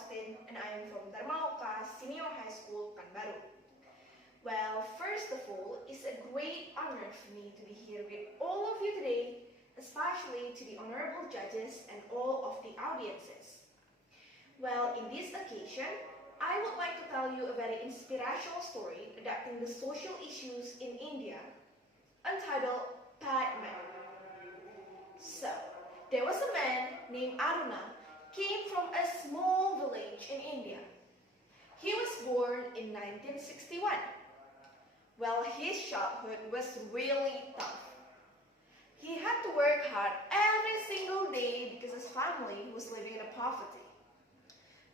Faustine and I am from Dharmaloka Senior High School, Pekanbaru. Well, first of all, it's a great honor for me to be here with all of you today, especially to the honorable judges and all of the audiences. Well, in this occasion, I would like to tell you a very inspirational story adapting the social issues in India, entitled Padman. So, there was a man named Aruna, came from a small village in India. He was born in 1961. Well, his childhood was really tough. He had to work hard every single day because his family was living in poverty.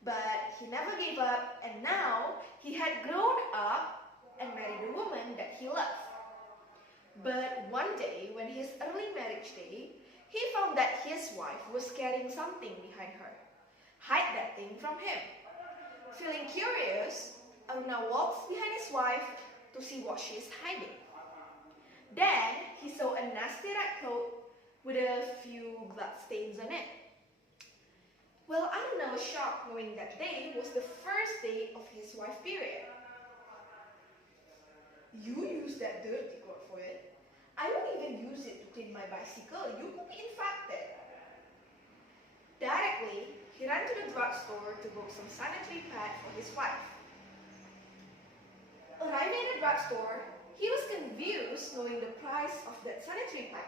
But he never gave up, and now he had grown up and married a woman that he loved. But one day, when his early marriage day, he found that his wife was carrying something behind her. Hide that thing from him. Feeling curious, Aruna walks behind his wife to see what she is hiding. Then he saw a nasty red coat with a few blood stains on it. Well, Aruna was shocked knowing that day was the first day of his wife's period. You used that dirty coat for it. I don't even use it to clean my bicycle. You could be infected. Directly, he ran to the drugstore to book some sanitary pad for his wife. Arriving at the drugstore, he was confused knowing the price of that sanitary pad.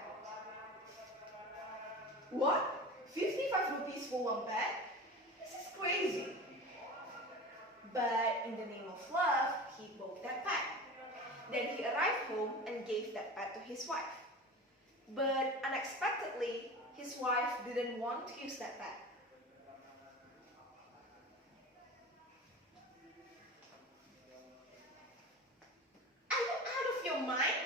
What? 55 rupees for one pad? This is crazy. But in the name of love, he bought that pad. Then he arrived home and gave that pad to his wife. But unexpectedly, his wife didn't want to use that pad. Are you out of your mind?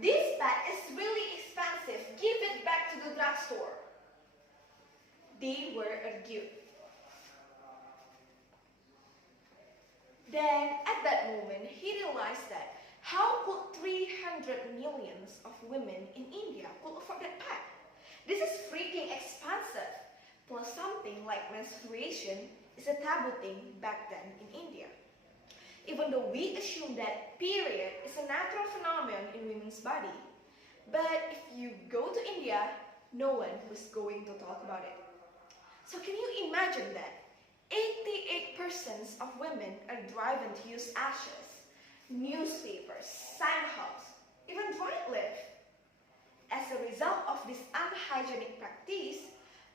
This pad is really expensive. Give it back to the drugstore. They were arguing. Then, at that moment, he realized that how could 300 millions of women in India could afford that pad? This is freaking expensive. Plus something like menstruation is a taboo thing back then in India. Even though we assume that period is a natural phenomenon in women's body, but if you go to India, no one was going to talk about it. So can you imagine that 88% of women are driven to use ashes, newspapers, sandhogs, even dried leaf. As a result of this unhygienic practice,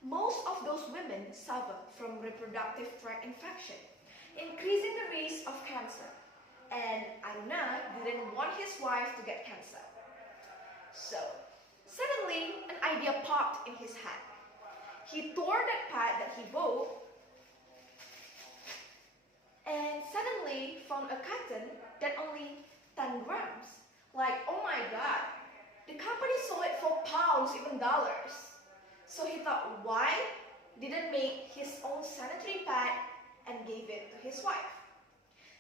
most of those women suffer from reproductive tract infection, increasing the risk of cancer. And Aruna didn't want his wife to get cancer. So, suddenly an idea popped in his head. He tore that pad that he bought and suddenly found a cotton that only 10 grams. Like, oh my god, the company sold it for pounds, even dollars. So he thought, why didn't make his own sanitary pad and gave it to his wife?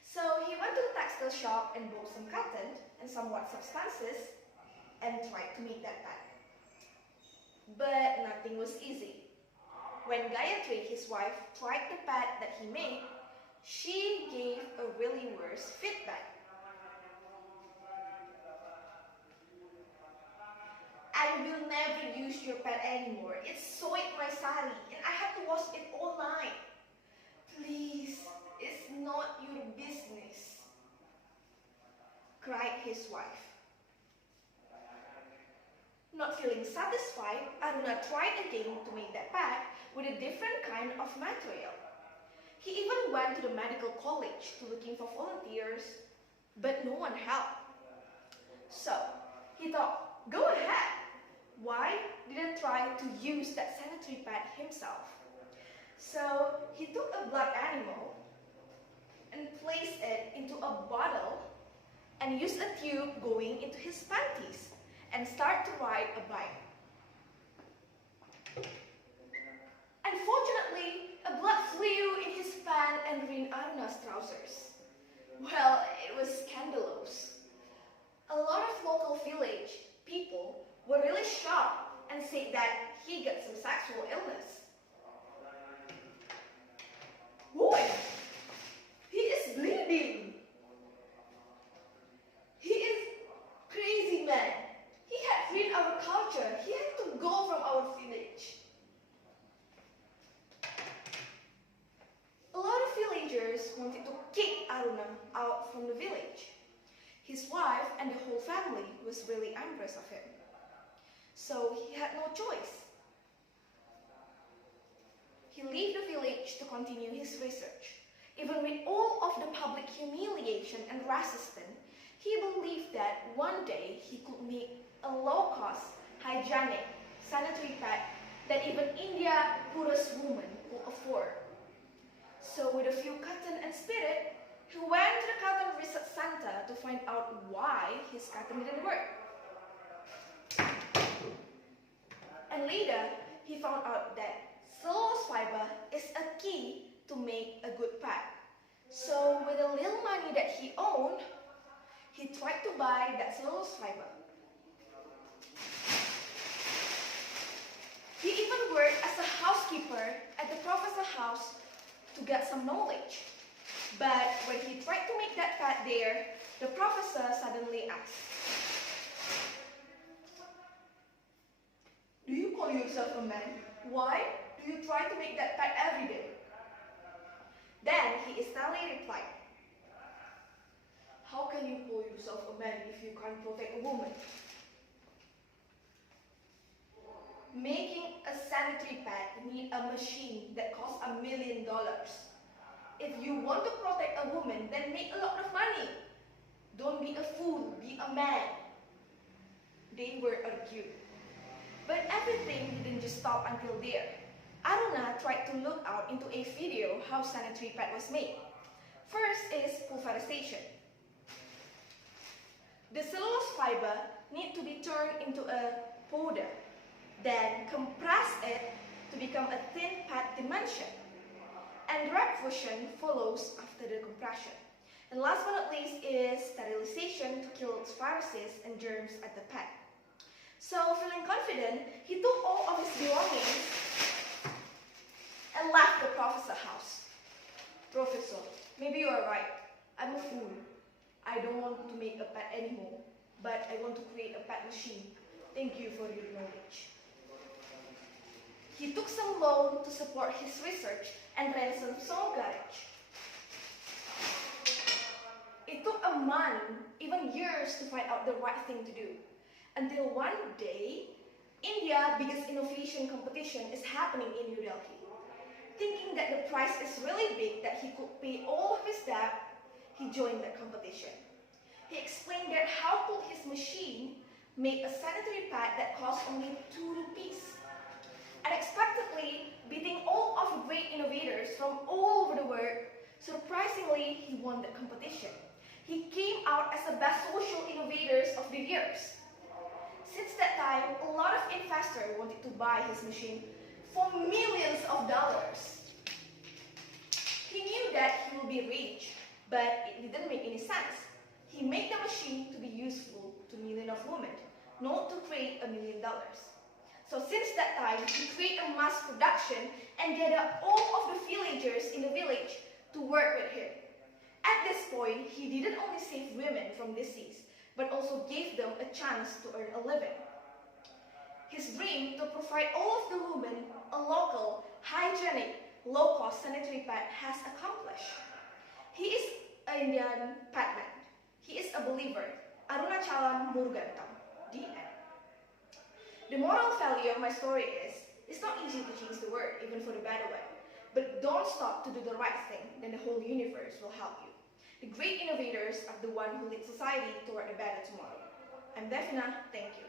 So he went to the textile shop and bought some cotton and somewhat substances and tried to make that pad. But nothing was easy. When Gayatri, his wife, tried the pad that he made, she gave a really worse feedback. I will never use your pad anymore. It soiled my sari and I have to wash it all night. Please, it's not your business, cried his wife. Not feeling satisfied, Aruna tried again to make that pad with a different kind of material. He even went to the medical college to looking for volunteers, but no one helped. So, he thought, go ahead. Why didn't try to use that sanitary pad himself? So, he took a blood animal and placed it into a bottle and used a tube going into his panties and start to ride a bike. Unfortunately, a blood flew in his pant and ruined Aruna's trousers. Well, it was scandalous. A lot of local village people were really shocked and said that he got some sexual illness. Who His wife and the whole family was really impressed of him. So he had no choice. He left the village to continue his research. Even with all of the public humiliation and resistance, he believed that one day he could make a low-cost, hygienic, sanitary pad that even India's poorest woman could afford. So with a few cotton and spirit, he went to the cotton research center to find out why his cotton didn't work. And later, he found out that cellulose fiber is a key to make a good pad. So with the little money that he owned, he tried to buy that cellulose fiber. He even worked as a housekeeper at the professor's house to get some knowledge. But when he tried to make that pad there, the professor suddenly asked, "Do you call yourself a man? Why do you try to make that pad every day?" Then he instantly replied, "How can you call yourself a man if you can't protect a woman? Making a sanitary pad needs a machine that costs $1 million. If you want to protect a woman, then make a lot of money. Don't be a fool, be a man." They were arguing. But everything didn't just stop until there. Aruna tried to look out into a video how sanitary pad was made. First is pulverization. The cellulose fiber needs to be turned into a powder, then compress it to become a thin pad dimension. And direct fusion follows after the compression. And last but not least is sterilization to kill viruses and germs at the pad. So feeling confident, he took all of his belongings and left the professor's house. "Professor, maybe you are right. I'm a fool. I don't want to make a pad anymore, but I want to create a pad machine. Thank you for your knowledge." He took some loan to support his research and ran some small garage. It took a month, even years, to find out the right thing to do. Until one day, India's biggest innovation competition is happening in New Delhi. Thinking that the prize is really big, that he could pay all of his debt, he joined the competition. He explained that how could his machine make a sanitary pad that cost only 2 rupees. Unexpectedly, beating all of the great innovators from all over the world, surprisingly, he won the competition. He came out as the best social innovators of the years. Since that time, a lot of investors wanted to buy his machine for millions of dollars. He knew that he would be rich, but it didn't make any sense. He made the machine to be useful to millions of women, not to create $1 million. So since that time, he created a mass production and gathered all of the villagers in the village to work with him. At this point, he didn't only save women from disease, but also gave them a chance to earn a living. His dream to provide all of the women a local, hygienic, low-cost sanitary pad has accomplished. He is an Indian padman. He is a believer. Arunachalam Murugantam. The end. The moral value of my story is, it's not easy to change the world, even for the better way. But don't stop to do the right thing, then the whole universe will help you. The great innovators are the ones who lead society toward a better tomorrow. I'm Devina, thank you.